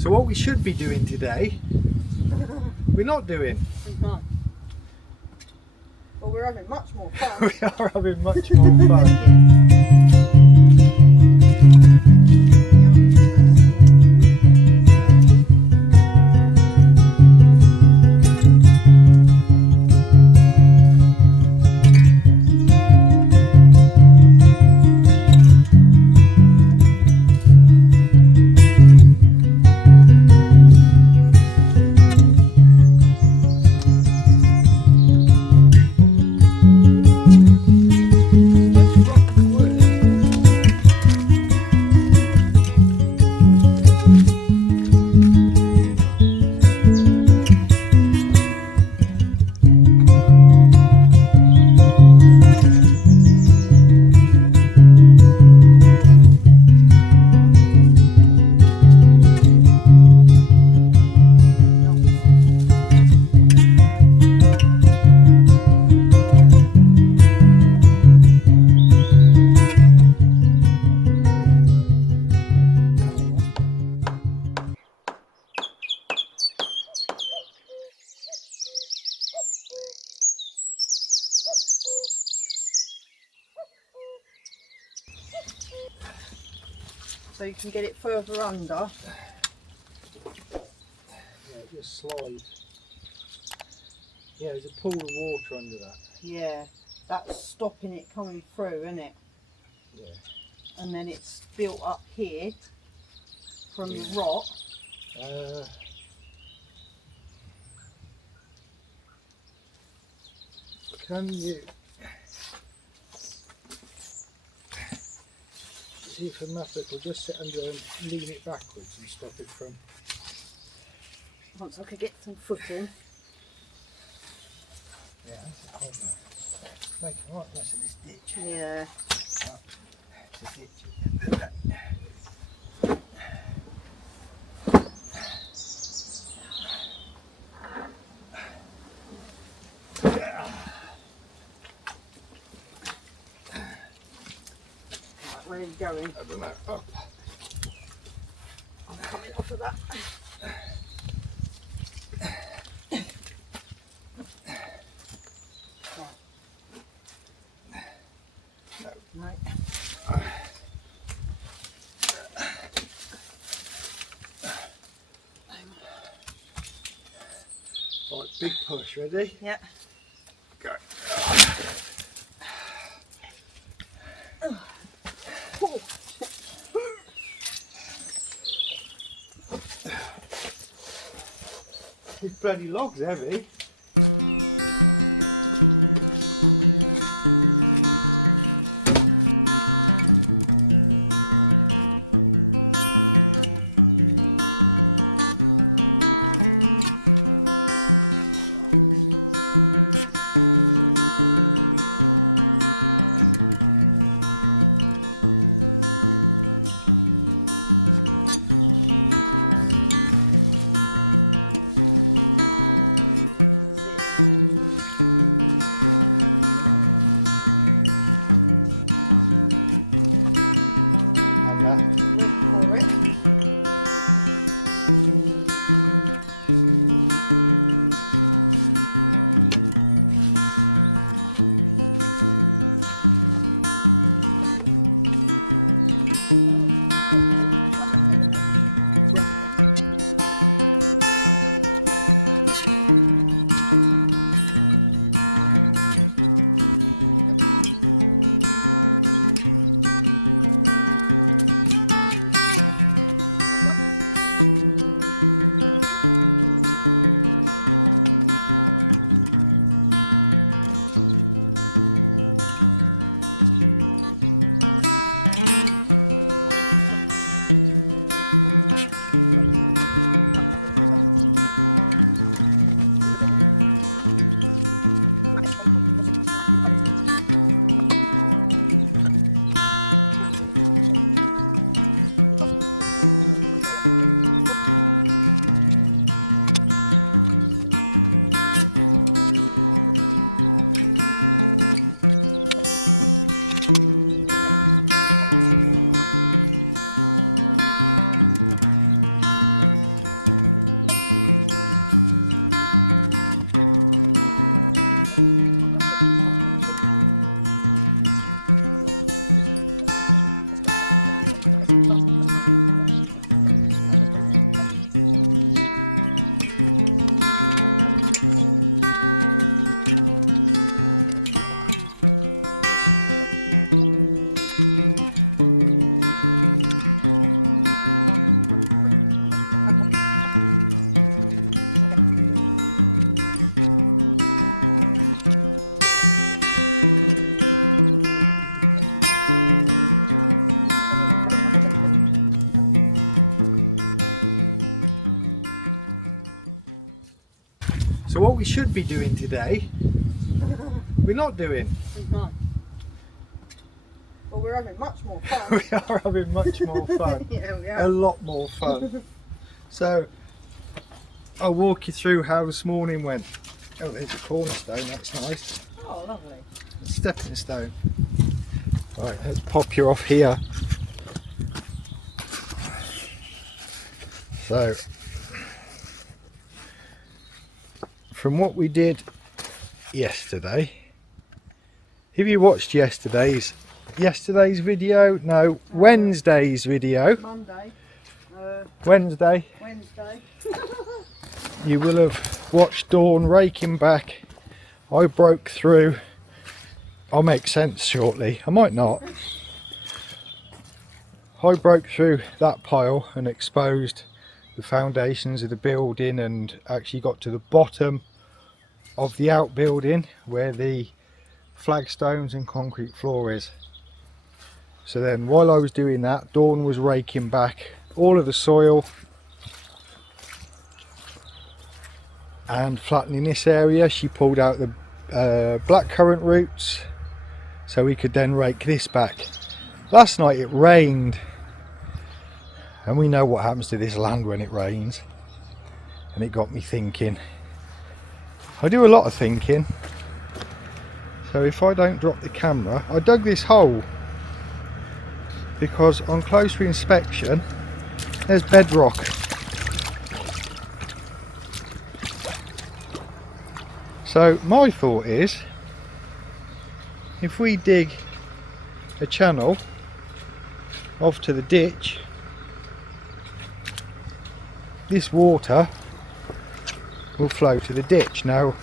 So what we should be doing today, we're not doing. No. Well, we're having much more fun. We are having much more fun. So you can get it further under. Yeah, just slide. Yeah, there's a pool of water under that. Yeah, that's stopping it coming through, isn't it? Yeah. And then it's built up here from the rock. Can you see if a method will just sit under and lean it backwards and stop it from... Once I could get some footing. Yeah, that's a problem. Make a right mess of this ditch. Yeah. It's a ditch. Where are you going? I don't know. Up. I'm coming off of that. No. Right. Right, big push. Ready? Yeah. Go. Oh. This bloody log's heavy. So what we should be doing today, we're not doing. No. Well, we're having much more fun. We are having much more fun. Yeah, we A are. lot more fun. So I'll walk you through how this morning went. Oh, there's a cornerstone, that's nice. Oh, lovely. Stepping stone. Right, let's pop you off here. So, from what we did yesterday, if you watched yesterday's video, no, Wednesday's video, Monday. Wednesday, you will have watched Dawn raking back. I broke through. I'll make sense shortly, I might not. I broke through that pile and exposed the foundations of the building and actually got to the bottom of the outbuilding where the flagstones and concrete floor is. So then while I was doing that, Dawn was raking back all of the soil and flattening this area. She pulled out the blackcurrant roots so we could then rake this back. Last night it rained, and we know what happens to this land when it rains, and it got me thinking. I do a lot of thinking, so if I don't drop the camera, I dug this hole because on closer inspection there's bedrock. So my thought is, if we dig a channel off to the ditch, this water will flow to the ditch. Now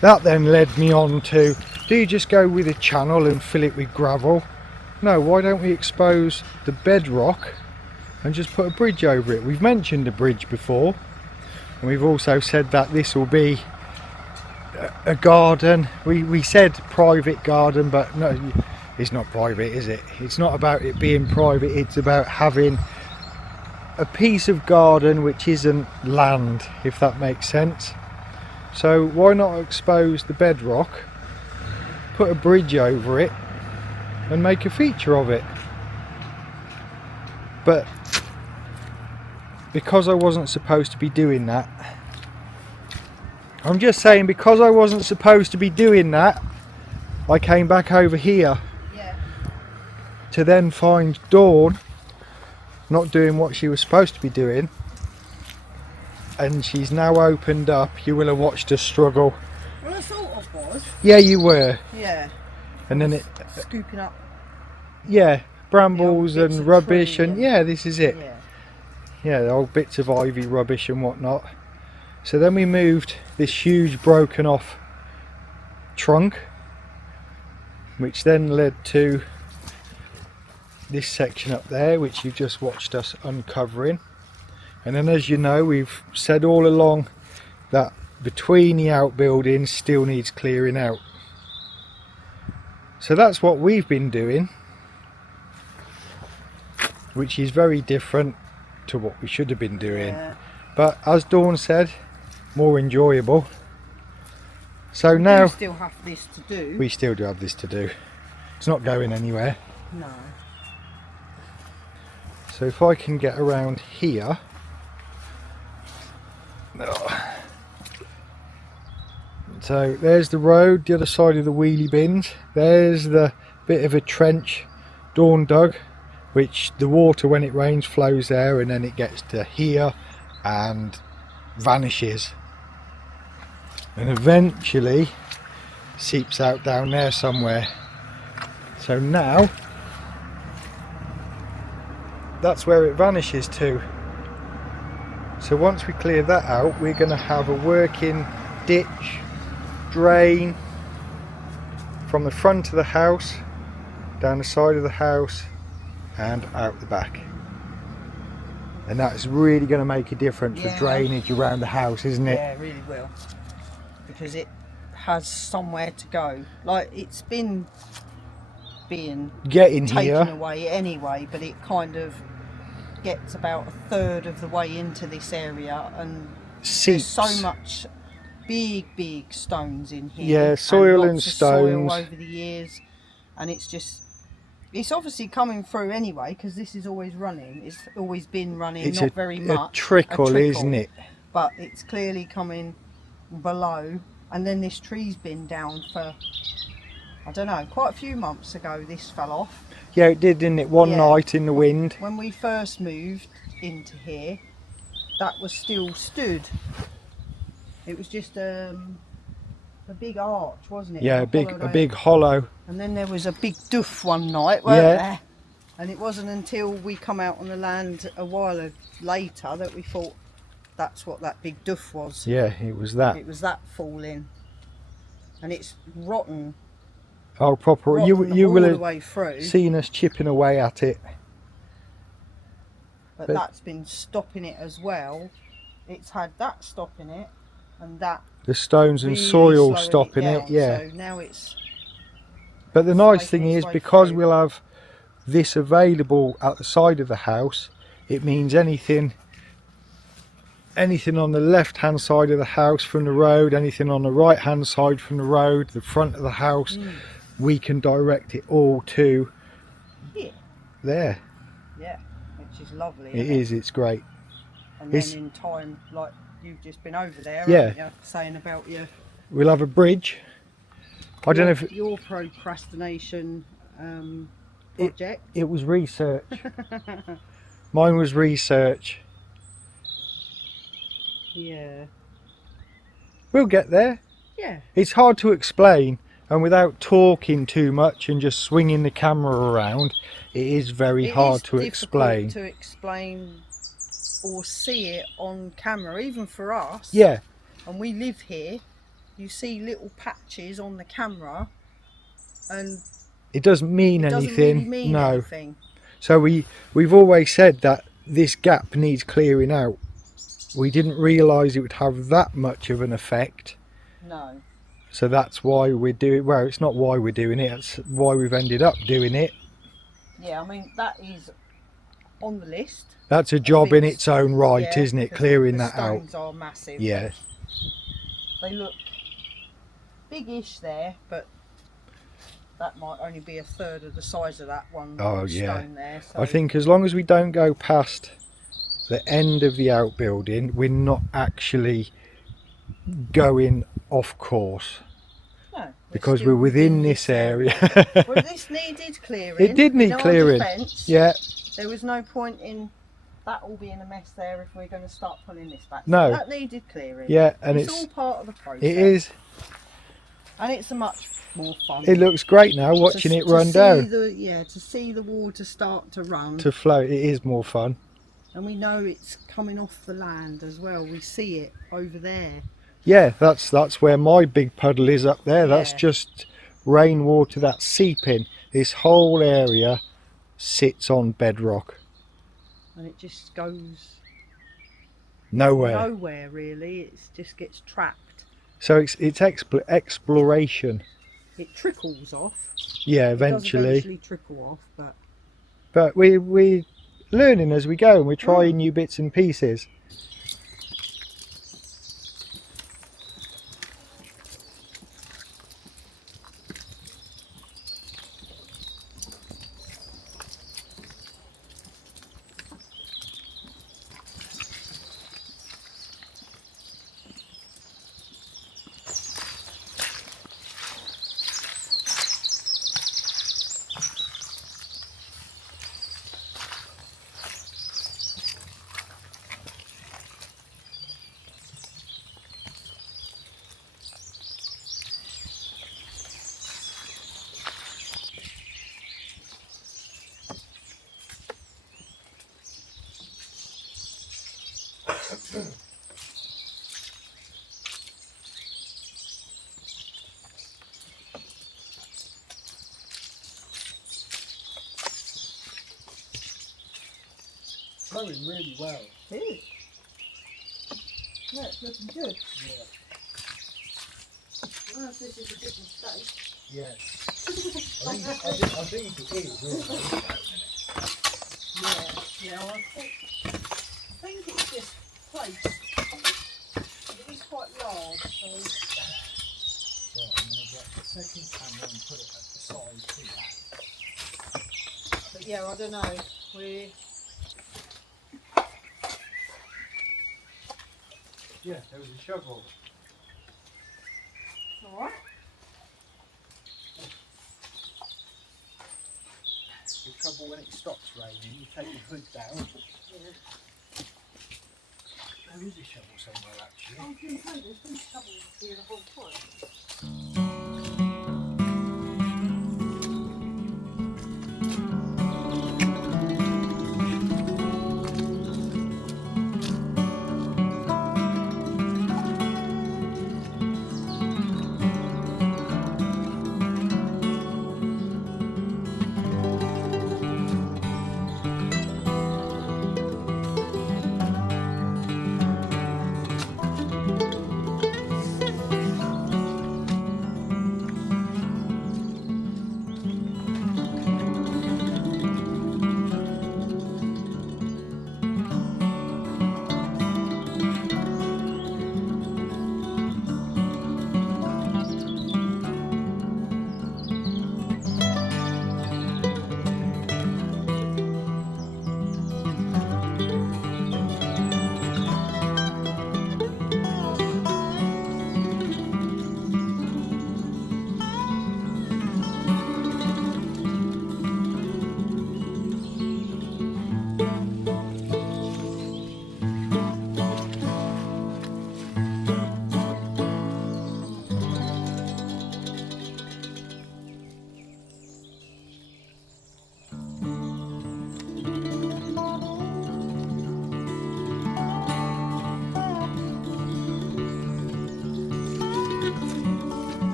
that then led me on to, do you just go with a channel and fill it with gravel? No, why don't we expose the bedrock and just put a bridge over it? We've mentioned a bridge before, and we've also said that this will be a garden. We said private garden, but no, it's not private, is it? It's not about it being private, it's about having a piece of garden which isn't land, if that makes sense. So why not expose the bedrock, put a bridge over it and make a feature of it? But because I wasn't supposed to be doing that, I'm just saying, because I wasn't supposed to be doing that, I came back over here to then find Dawn not doing what she was supposed to be doing, and she's now opened up. You will have watched her struggle. Well, I sort of was. Yeah, you were. Yeah. And then it, scooping up. yeah, brambles The old and bits of rubbish tree and and- yeah, this is it. Yeah. Yeah, the old bits of ivy, rubbish and whatnot. So then we moved this huge broken off trunk, which then led to this section up there, which you've just watched us uncovering. And then, as you know, we've said all along that between the outbuildings still needs clearing out. So that's what we've been doing, which is very different to what we should have been doing. Yeah. But as Dawn said, more enjoyable. So We now do still have this to do. we still do have this to do. It's not going anywhere. No. So if I can get around here. So there's the road, the other side of the wheelie bins. There's the bit of a trench Dawn dug, which the water when it rains flows there, and then it gets to here and vanishes and eventually seeps out down there somewhere. So now that's where it vanishes to. So once we clear that out, we're going to have a working ditch, drain from the front of the house, down the side of the house and out the back. And that's really going to make a difference for drainage around the house, isn't it? Yeah, it really will. Because it has somewhere to go. Like, it's been being Getting taken here, away anyway, but it kind of gets about a third of the way into this area, and seeps. there's so much big stones in here. Yeah, soil and lots of stones. soil over the years, and it's obviously coming through anyway because this is always running. It's always been running, It's not very much. a trickle, isn't it? But it's clearly coming below, and then this tree's been down for, I don't know, quite a few months ago. This fell off. Yeah, it did, didn't it? One night in the wind. When we first moved into here, that was still stood. It was just a big arch, wasn't it? Yeah, a big hollow. And then there was a big doof one night, weren't there? And it wasn't until we come out on the land a while later that we thought that's what that big doof was. Yeah, it was that. It was that falling, and it's rotten. Oh, proper. You all will the have way through. seen us chipping away at it. But that's been stopping it as well. It's had that stopping it, and that. The stones and really soil slowing stopping down, it, yeah. So now it's. But the nice thing making is, its way because through. we'll have this available at the side of the house, it means anything on the left hand side of the house from the road, anything on the right hand side from the road, the front of the house, we can direct it all to there. Yeah, which is lovely. It is, it's great. And then in time, like you've just been over there, Yeah. haven't you? Saying about your. We'll have a bridge. I don't know if your procrastination project. it was research. Mine was research. Yeah. We'll get there. Yeah. It's hard to explain, and without talking too much and just swinging the camera around, it is very hard to explain. To explain or see it on camera, even for us. Yeah. And we live here. You see little patches on the camera, and it doesn't mean it anything. Doesn't really mean no. anything. So we've always said that this gap needs clearing out. We didn't realise it would have that much of an effect. No. So that's why we're doing. Well, it's not why we're doing it. It's why we've ended up doing it. Yeah, I mean that is on the list. That's a job in its own right, isn't it? Clearing that out. The stones are massive. Yeah. They look big-ish there, but that might only be a third of the size of that one stone there. So. I think as long as we don't go past the end of the outbuilding, we're not actually going off course. No, because we're within this area. Well, this needed clearing. It did need clearing. Yeah. There was no point in that all being a mess there if we're going to start pulling this back. No. So that needed clearing. Yeah, and it's all part of the process. It is. And it's a much more fun. It looks great now watching it run down. To see the water start to run. To flow, it is more fun. And we know it's coming off the land as well. We see it over there. Yeah, that's where my big puddle is up there. Yeah. That's just rainwater that's seeping. This whole area sits on bedrock. And it just goes nowhere. Nowhere really. It just gets trapped. So it's exploration. It trickles off. Yeah, eventually. It does eventually trickle off, but we're learning as we go, and we're trying new bits and pieces. Going really well. It is. Yeah, it's looking good. Yeah. Well, if this is a different state. Yes. I think it is really. Yeah, well, I think it's just placed. It is quite large, so put it at the side here. But yeah, I don't know. Yeah, there was a shovel. Alright. The trouble when it stops raining, you take your hood down. Yeah. There is a shovel somewhere actually. I was going to say, there's been shovels here the whole time.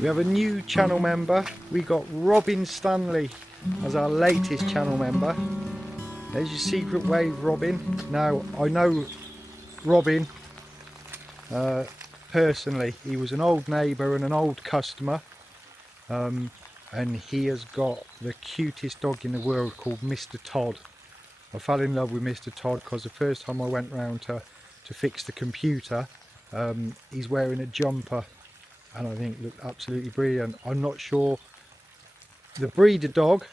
We have a new channel member. We got Robin Stanley as our latest channel member. There's your secret wave, Robin. Now, I know Robin personally. He was an old neighbour and an old customer. And he has got the cutest dog in the world called Mr. Todd. I fell in love with Mr. Todd because the first time I went round to fix the computer, he's wearing a jumper and I think looked absolutely brilliant. I'm not sure the breed of dog,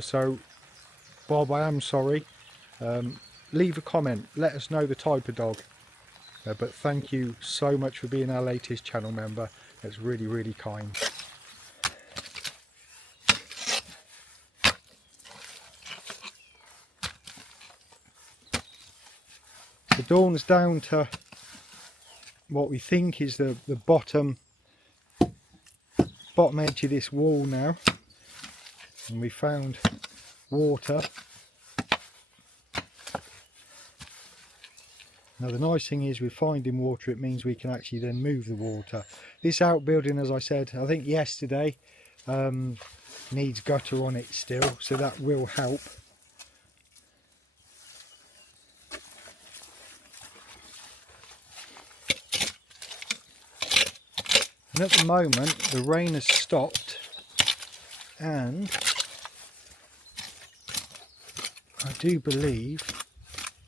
so Bob, I am sorry. Leave a comment, let us know the type of dog. But thank you so much for being our latest channel member. It's really, really kind. The dawn's down to what we think is the bottom edge of this wall now, and we found water. Now the nice thing is with finding water, it means we can actually then move the water. This outbuilding, as I said, I think yesterday, needs gutter on it still, so that will help. And at the moment the rain has stopped, and I do believe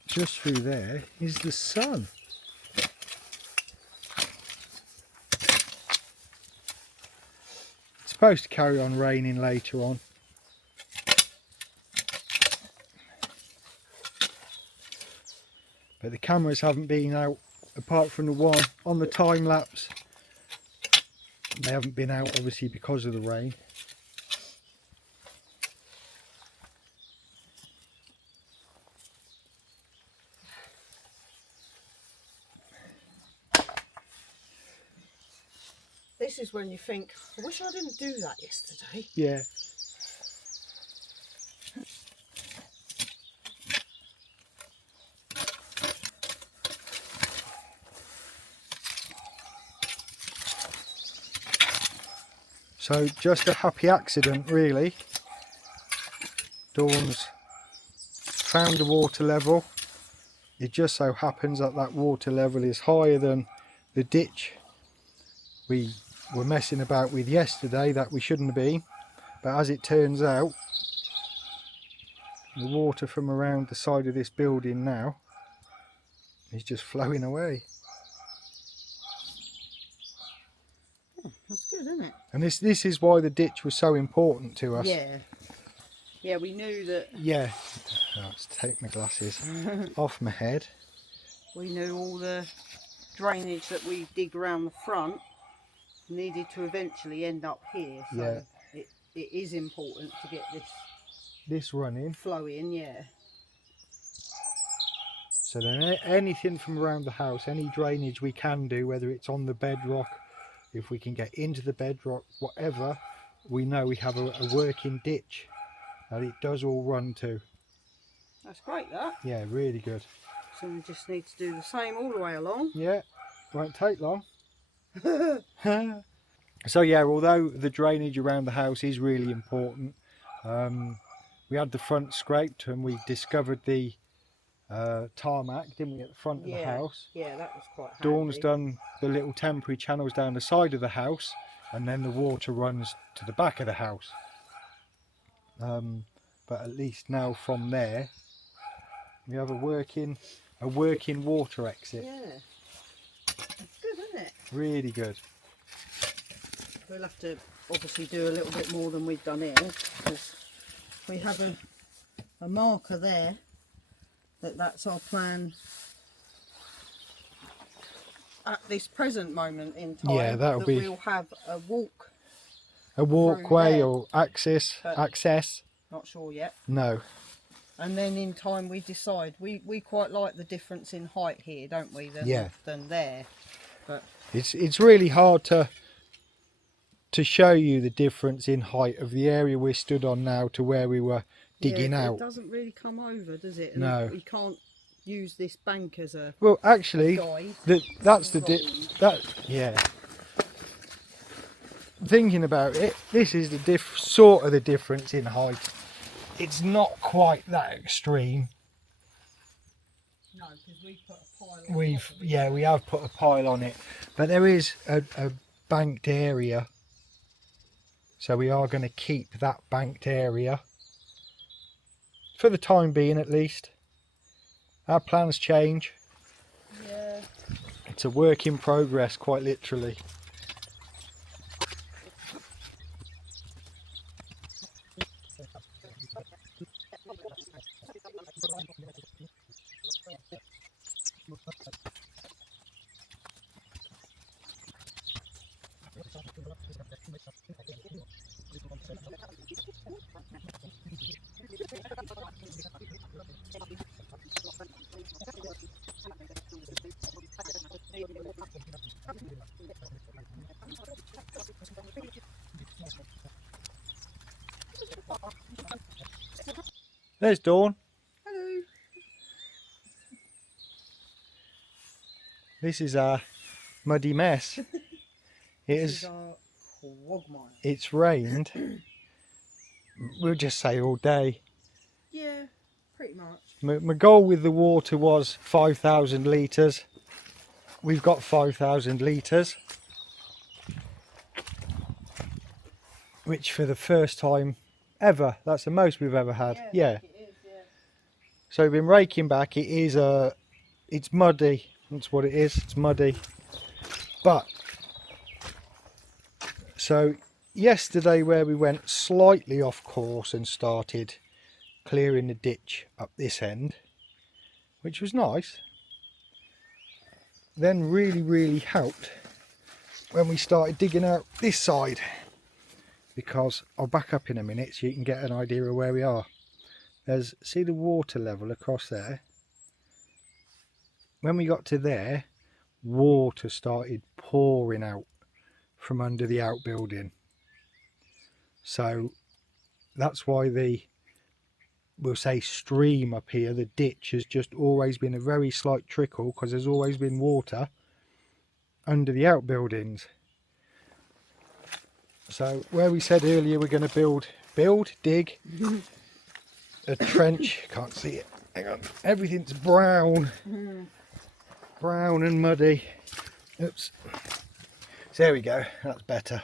just through there is the sun. It's supposed to carry on raining later on. But the cameras haven't been out, apart from the one on the time lapse. They haven't been out obviously because of the rain. This is when you think, I wish I didn't do that yesterday. Yeah. So just a happy accident really. Dawn's found the water level. It just so happens that that water level is higher than the ditch we were messing about with yesterday that we shouldn't have been. But as it turns out, the water from around the side of this building now is just flowing away. Oh, that's good, isn't it? And this is why the ditch was so important to us. Yeah. Yeah, we knew that. Yeah. Oh, let's take my glasses off my head. We knew all the drainage that we dig around the front needed to eventually end up here. So Yeah. it is important to get This running. flowing, yeah. So then anything from around the house, any drainage we can do, whether it's on the bedrock, if we can get into the bedrock, whatever, we know we have a working ditch that it does all run to. That's great, that. Yeah, really good. So we just need to do the same all the way along. Yeah, won't take long. So yeah, although the drainage around the house is really important, we had the front scraped and we discovered the tarmac, didn't we, at the front of the house. Yeah, that was quite handy. Dawn's done the little temporary channels down the side of the house, and then the water runs to the back of the house. But at least now from there we have a working water exit. Yeah, it's good, isn't it? Really good. We'll have to obviously do a little bit more than we've done here, because we have a marker there that's our plan at this present moment in time. Yeah, that'll be. We'll have a walkway there. or access. Not sure yet. No. And then in time we decide. We quite like the difference in height here, don't we? Than there. But it's really hard to show you the difference in height of the area we're stood on now to where we were digging out. It doesn't really come over, does it? And no. We can't use this bank as a actually guide. That's yeah. Thinking about it, this is the sort of the difference in height. It's not quite that extreme. No, because we put a pile on we have put a pile on it, but there is a banked area, so we are going to keep that banked area for the time being, at least. Our plans change. Yeah. It's a work in progress, quite literally. There's Dawn. Hello. This is our muddy mess. This is our quagmire. It's rained, we'll just say all day. Yeah, pretty much. My goal with the water was 5,000 litres. We've got 5,000 litres, which for the first time ever, that's the most we've ever had. Yeah. It is, yeah. So we've been raking back. It's muddy. That's what it is. It's muddy. But so yesterday, where we went slightly off course and started clearing the ditch up this end, which was nice, then really helped when we started digging out this side, because I'll back up in a minute so you can get an idea of where we are. See the water level across there? When we got to there, water started pouring out from under the outbuilding. So that's why we'll say stream up here, the ditch, has just always been a very slight trickle, because there's always been water under the outbuildings. So where we said earlier we're going to dig a trench, can't see it, hang on, everything's brown, brown and muddy. Oops. So there we go, that's better.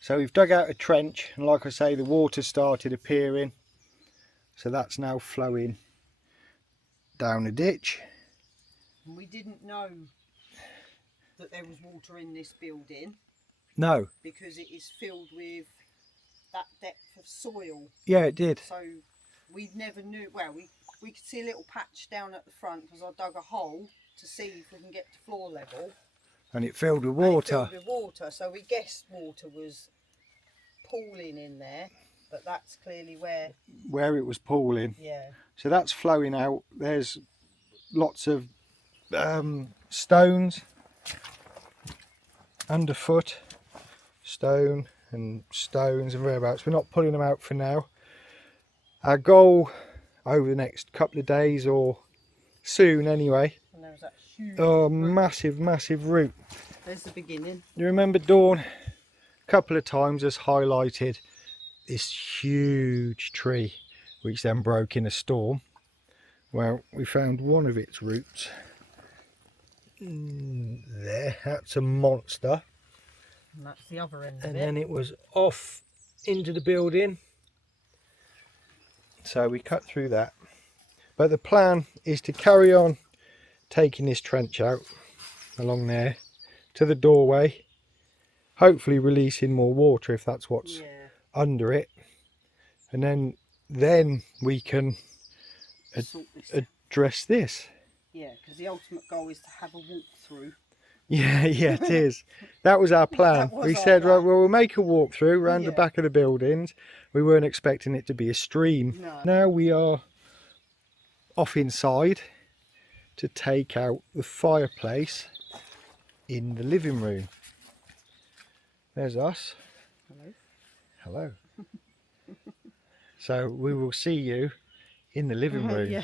So we've dug out a trench, and like I say, the water started appearing. So that's now flowing down the ditch. And we didn't know that there was water in this building. No. Because it is filled with that depth of soil. Yeah, it did. So we never knew. Well, we could see a little patch down at the front because I dug a hole to see if we can get to floor level. And it filled with water. So we guessed water was pooling in there. But that's clearly where it was pooling. Yeah. So that's flowing out. There's lots of stones underfoot, stone and stones and whereabouts. We're not pulling them out for now. Our goal over the next couple of days, or soon anyway. And there was that huge massive root. There's the beginning. You remember Dawn a couple of times has highlighted this huge tree which then broke in a storm. Well, we found one of its roots there. That's a monster. And that's the other end of it. And then it was off into the building, so we cut through that. But the plan is to carry on taking this trench out along there to the doorway, hopefully releasing more water if that's what's under it, and then we can address this. Yeah, because the ultimate goal is to have a walkthrough. Yeah, it is. That was our plan. We said, right, well, we'll make a walkthrough around the back of the buildings. We weren't expecting it to be a stream. No. Now we are off inside to take out the fireplace in the living room. There's us. Hello. So we will see you in the living room. Yeah.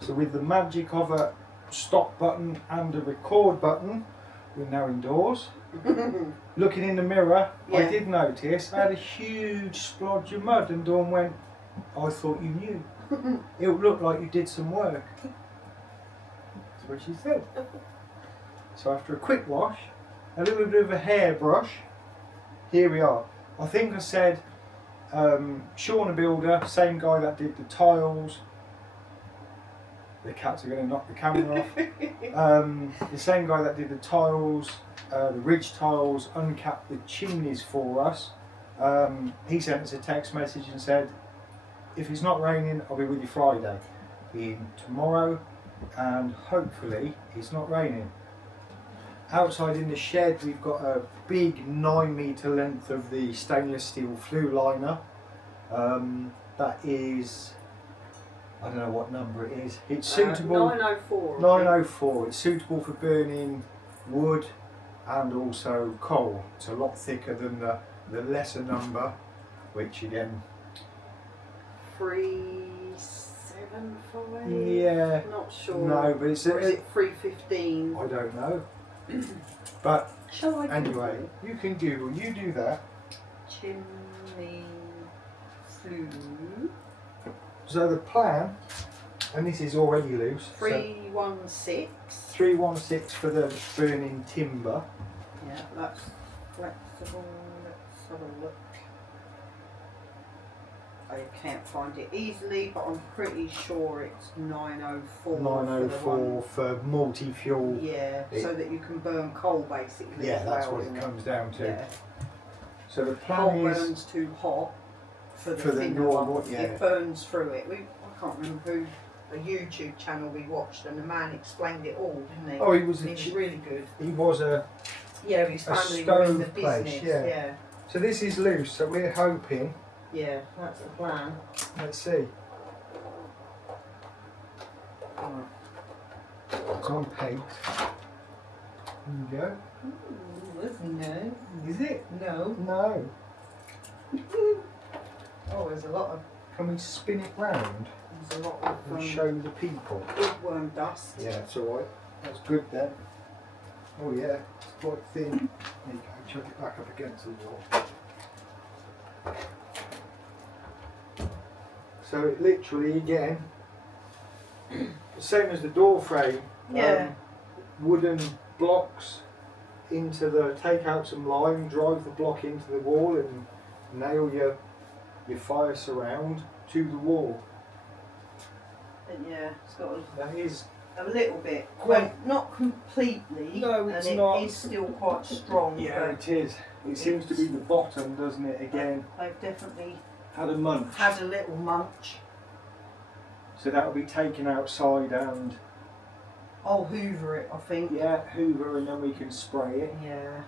So with the magic of a stop button and a record button, we're now indoors. Looking in the mirror, I did notice I had a huge splodge of mud, and Dawn went, I thought you knew. It looked like you did some work. That's what she said. So after a quick wash, a little bit of a hairbrush, here we are. I think I said Sean the builder, same guy that did the tiles. The cats are going to knock the camera off. The same guy that did the tiles, the ridge tiles, uncapped the chimneys for us. He sent us a text message and said, if it's not raining, I'll be with you Friday. In tomorrow, and hopefully it's not raining. Outside in the shed, we've got a big 9-metre length of the stainless steel flue liner. That is I don't know what number it is. It's suitable. 904. 904. It's suitable for burning wood and also coal. It's a lot thicker than the lesser number, which again. 375. Yeah. Not sure. No, but it's. Or is it 315? I don't know. But shall I? Anyway, you can Google. You do that. Chimney flue. So the plan, and this is already loose. 316. 316 for the burning timber. Yeah, that's flexible. Let's have a look. I can't find it easily, but I'm pretty sure it's 904. 904 for multi-fuel. Yeah, so that you can burn coal basically. Yeah, as that's well, what it comes down to. Yeah. So the Coal plan is burns too hot for the thinner normal, one. yeah. It burns through it. I can't remember a YouTube channel we watched, and the man explained it all, didn't he? Oh, he was really good. He was a. Yeah, his family were in the stove place, business. yeah. So this is loose. So we're hoping. Yeah, that's the plan. Let's see. It's on pace. There you go. Ooh, that's nice. Is it? No. No. Oh, there's a lot of. Can we spin it round There's a lot and of show the people? woodworm dust. Yeah, that's alright. That's good then. Oh yeah, it's quite thin. There you go, chuck it back up against the wall. So it literally, again, the same as the door frame. Yeah. Wooden blocks into the, take out some lime, drive the block into the wall and nail your fire surround to the wall. But yeah, it's got That is a little bit. Quite- Well, not completely. No, it's and not. it is still quite strong. Yeah, but it is. It seems to be the bottom, doesn't it? Again, they've definitely had a munch. had a little munch. So that'll be taken outside and I'll hoover it, I think. yeah, hoover, and then we can spray it, Yeah.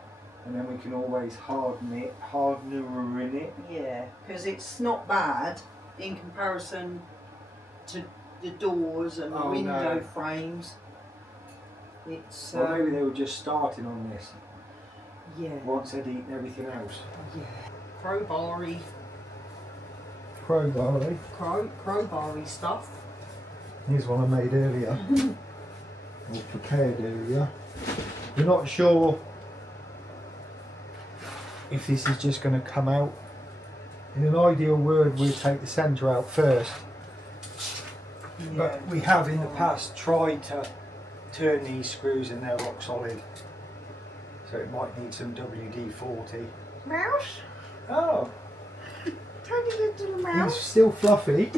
and then we can always harden it, hardener in it. Yeah, because it's not bad in comparison to the doors and Oh, window no. frames. It's Well, maybe they were just starting on this yeah, once they'd eaten everything else. crowbar-y, crowbar-y stuff. Here's one I made earlier. I prepared earlier. We're not sure if this is just going to come out. In an ideal world, we'd take the centre out first. But we have in the past tried to turn these screws and they're rock solid. So it might need some WD-40. Mouse? Oh, Tiny little he's mouse. still fluffy.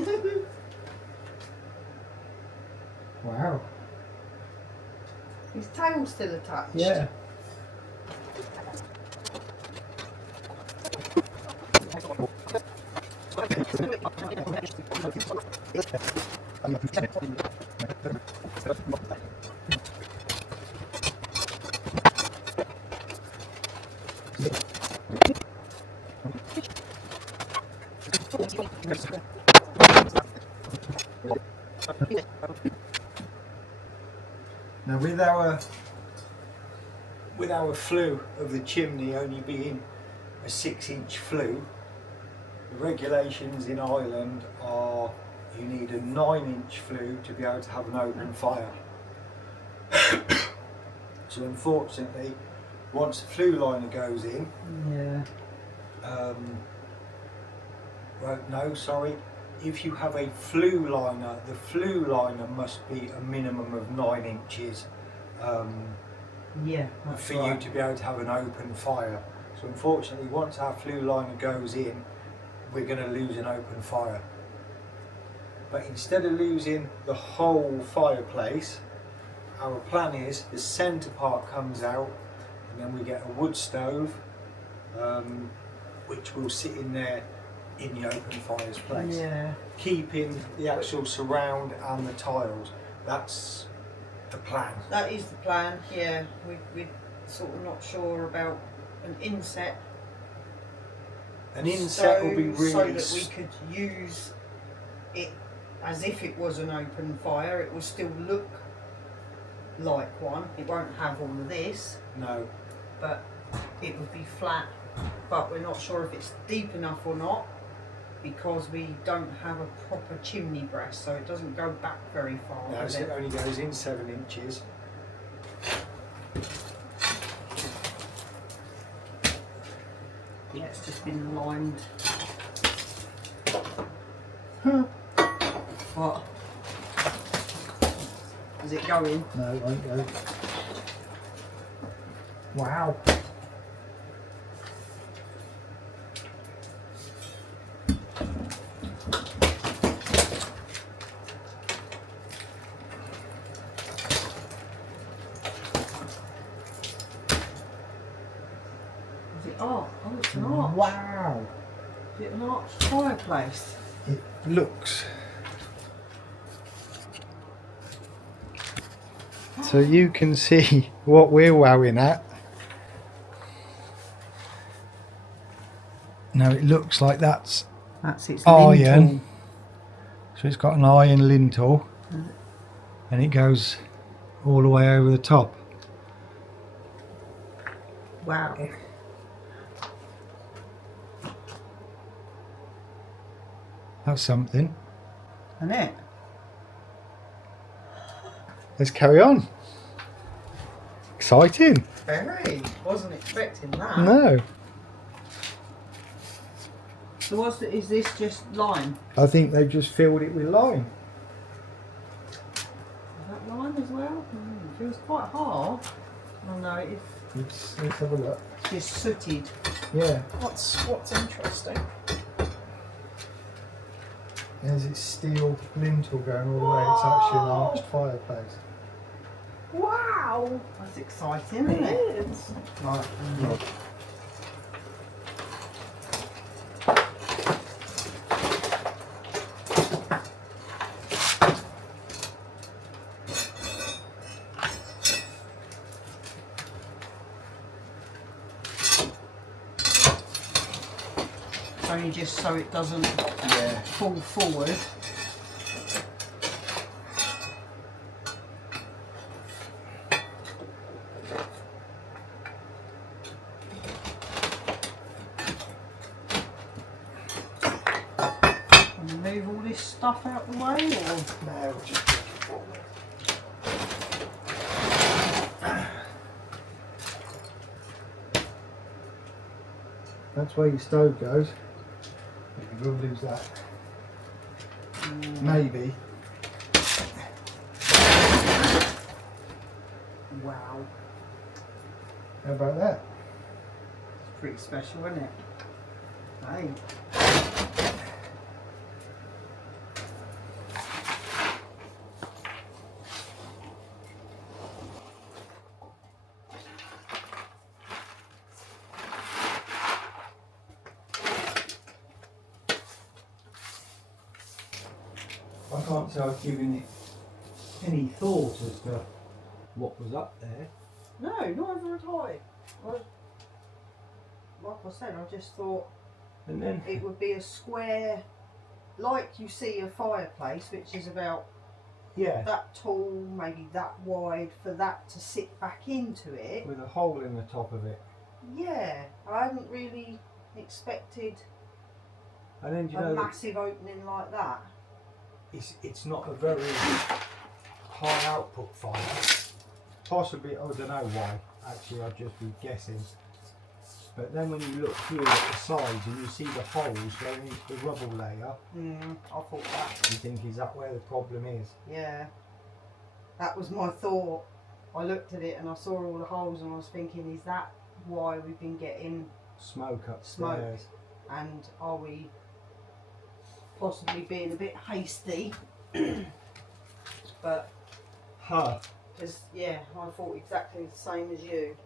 Wow. His tail's still attached. Yeah. Now with our flue of the chimney only being a 6-inch flue, the regulations in Ireland are you need a 9-inch flue to be able to have an open fire. So unfortunately, once the flue liner goes in, Yeah. well, no, sorry. If you have a flue liner, the flue liner must be a minimum of 9 inches Yeah. That's for right. you to be able to have an open fire. So unfortunately, once our flue liner goes in, we're going to lose an open fire. But instead of losing the whole fireplace, our plan is the centre part comes out, and then we get a wood stove, which will sit in there in the open fire's place, Yeah. keeping the actual surround and the tiles. That's the plan. That is the plan. Yeah. We're sort of not sure about an inset. An inset will be stone really so that we could use it as if it was an open fire. It will still look like one. It won't have all of this, No. but it would be flat. But we're not sure if it's deep enough or not, because we don't have a proper chimney breast, so it doesn't go back very far. No, so it only goes in 7 inches. Yeah, it's just been lined. What? Is it going? No, it won't go. Wow. Is it arch? Oh, it's an arch. Wow. Is it an arched fireplace? It looks. So you can see what we're wowing at. Now it looks like that's its iron. lintel. So it's got an iron lintel and it goes all the way over the top. Wow. That's something. Isn't it? Let's carry on. Exciting. Very. Wasn't expecting that. No. So is this just lime? I think they've just filled it with lime. Is that lime as well? Feels quite hard. Oh no, it is. Let's have a look. Just sooted. Yeah. What's interesting? There's its steel lintel going all the way. It's actually an arched fireplace. Wow! That's exciting, isn't it? Right. Only just so it doesn't fall forward. Move all this stuff out the way, or? No, just that's where your stove goes. You will lose that. Maybe. Wow. How about that? It's pretty special, isn't it? Hey. I can't say I've given it any thought as to what was up there. No, neither had I. Like I said, I just thought And then it would be a square, like you see a fireplace, which is about that tall, maybe that wide, for that to sit back into it. with a hole in the top of it. Yeah, I hadn't really expected And then do you a know that massive opening like that. it's not a very high output fire. Possibly, I don't know why. Actually, I'd just be guessing. But then when you look through at the sides and you see the holes going into the rubble layer, I thought that. you think, is that where the problem is? Yeah, that was my thought. I looked at it and I saw all the holes and I was thinking, is that why we've been getting Smoke upstairs. and are we possibly being a bit hasty? But because I thought exactly the same as you.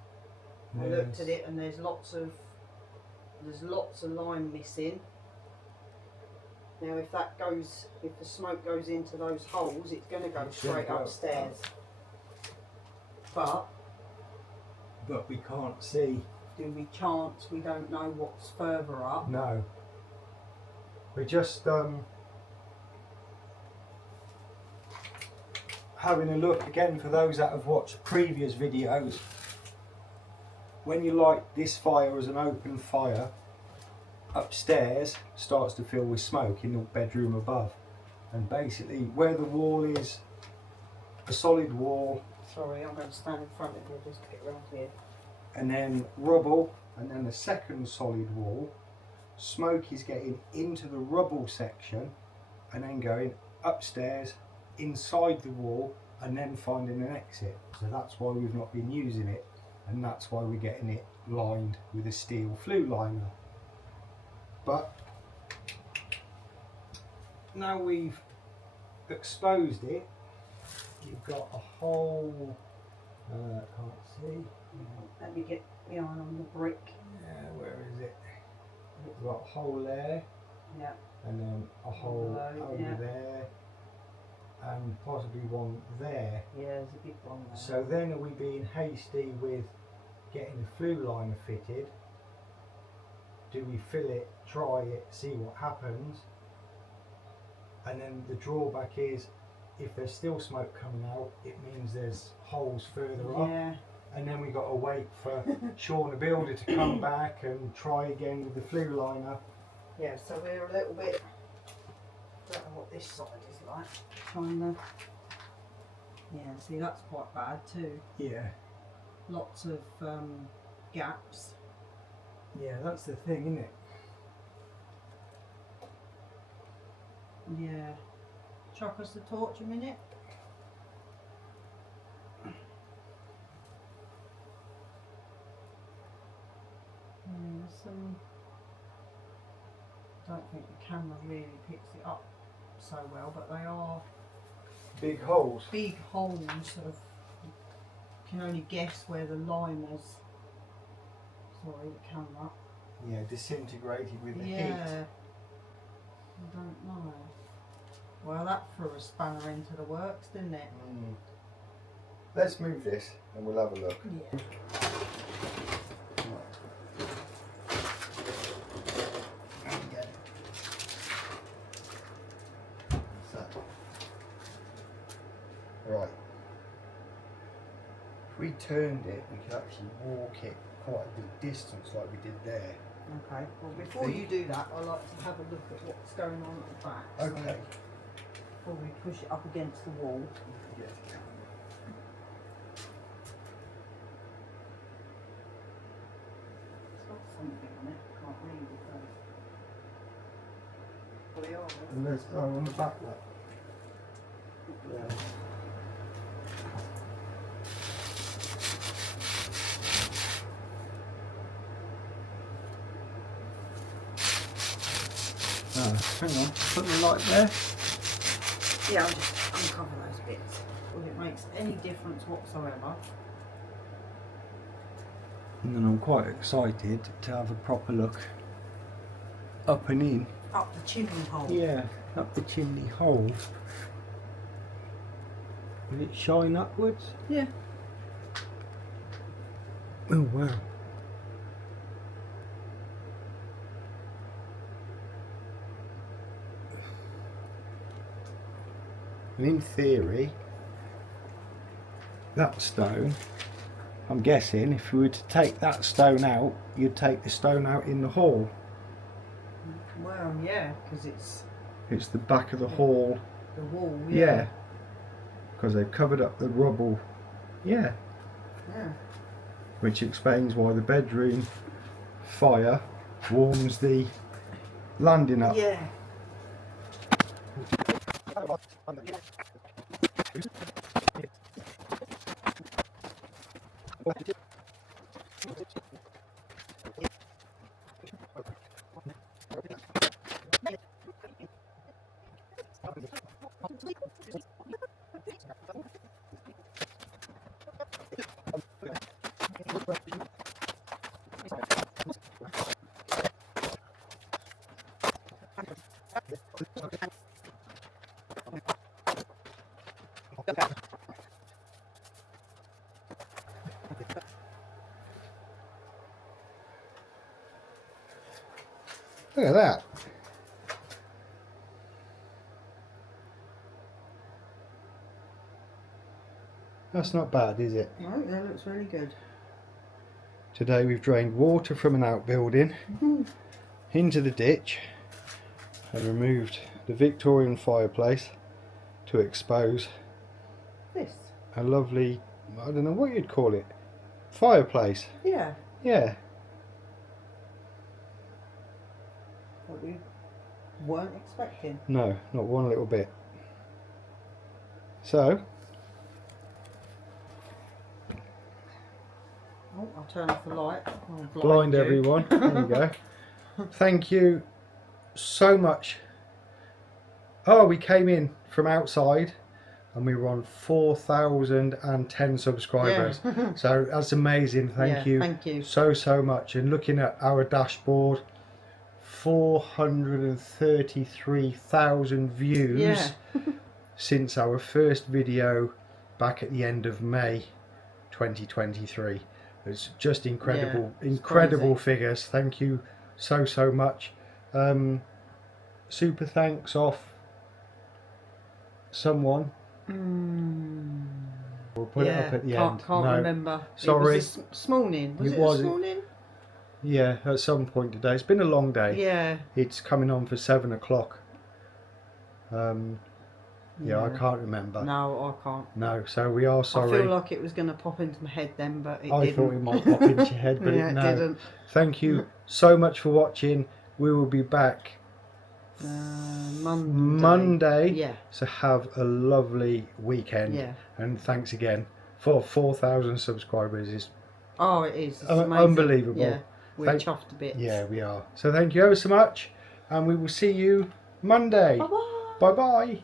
I looked at it and there's lots of line missing. Now if the smoke goes into those holes, it's going to go straight upstairs. But we can't see. do we chance? We don't know what's further up. No. We just having a look again for those that have watched previous videos. When you light this fire as an open fire, upstairs starts to fill with smoke in the bedroom above. And basically where the wall is a solid wall, Sorry, I'm going to stand in front of you just to get around here. and then rubble, and then the second solid wall, smoke is getting into the rubble section and then going upstairs inside the wall and then finding an exit. So that's why we've not been using it, and that's why we're getting it lined with a steel flue liner. But now we've exposed it, you've got a hole, can't see. Let me get my eye on the brick. Yeah, where is it? We've got a hole there, Yeah. and then a hole Below, over yeah. there, and possibly one there. Yeah, there's a big one there. So then are we being hasty with getting the flue liner fitted? Do we fill it, try it, see what happens? And then the drawback is, if there's still smoke coming out, it means there's holes further up. Yeah. And then we got to wait for Sean the builder to come back and try again with the flue liner. Yeah, so we're a little bit, don't know what this side is like, trying to, yeah, see that's quite bad too. Yeah. Lots of gaps. Yeah, that's the thing, isn't it? Yeah. Chuck us the torch a minute. Yeah, there's some, I don't think the camera really picks it up so well, but they are Big holes. big holes. Sort of, can only guess where the liners. Sorry, the camera. Yeah, disintegrated with the Yeah. heat. I don't know. Well, that threw a spanner into the works, didn't it? Mm. Let's move this and we'll have a look. Yeah. Right. If we turned it, we could actually walk it quite a big distance like we did there. Okay. Well, before you do that, I like to have a look at what's going on at the back. So Okay. before we push it up against the wall. Yes. It's got something in it. Can't read it though. Well, they are. And there's on the back there. Yeah. Hang on, put the light there. Yeah, I'll just uncover those bits. Well, it makes any difference whatsoever. And then I'm quite excited to have a proper look up and in. Up the chimney hole. Yeah, up the chimney hole. Will it shine upwards? Yeah. Oh wow. And in theory, that stone, I'm guessing if you were to take that stone out, you'd take the stone out in the hall. Well, yeah, because it's It's the back of the hall. the wall. Yeah. Yeah. Because they've covered up the rubble. Yeah. Yeah. Which explains why the bedroom fire warms the landing up. Yeah. Look at that. That's not bad, is it? No, that looks really good. Today we've drained water from an outbuilding into the ditch and removed the Victorian fireplace to expose This? a lovely, I don't know what you'd call it, fireplace. Yeah. Yeah. What we weren't expecting. No, not one little bit. So, Oh, I'll turn off the light. I'll blind you. everyone. There you go. Thank you so much. Oh, we came in from outside and we were on 4,010 subscribers. Yeah. So that's amazing. Thank you. Thank you. So much. And looking at our dashboard, 433,000 views Yeah. since our first video back at the end of May 2023. It's just incredible, Yeah, it's incredible crazy. figures. Thank you so much. Super thanks off someone. We'll put it up at the end. Can't No, remember. sorry. It was this morning. Was It it was. this morning? Yeah, at some point today. It's been a long day. Yeah. It's coming on for 7 o'clock. Yeah, I Yeah. can't remember. No, I can't. No, so we are sorry. I feel like it was going to pop into my head then, but it I didn't. thought it might pop into your head, but Yeah, no. it didn't. Thank you so much for watching. We will be back Monday. Yeah. So have a lovely weekend. Yeah. And thanks again for 4,000 subscribers. It's Oh, it is. It's amazing. unbelievable. Yeah. We're chuffed a bit. Yeah, we are. So thank you ever so much, and we will see you Monday. Bye-bye. Bye bye.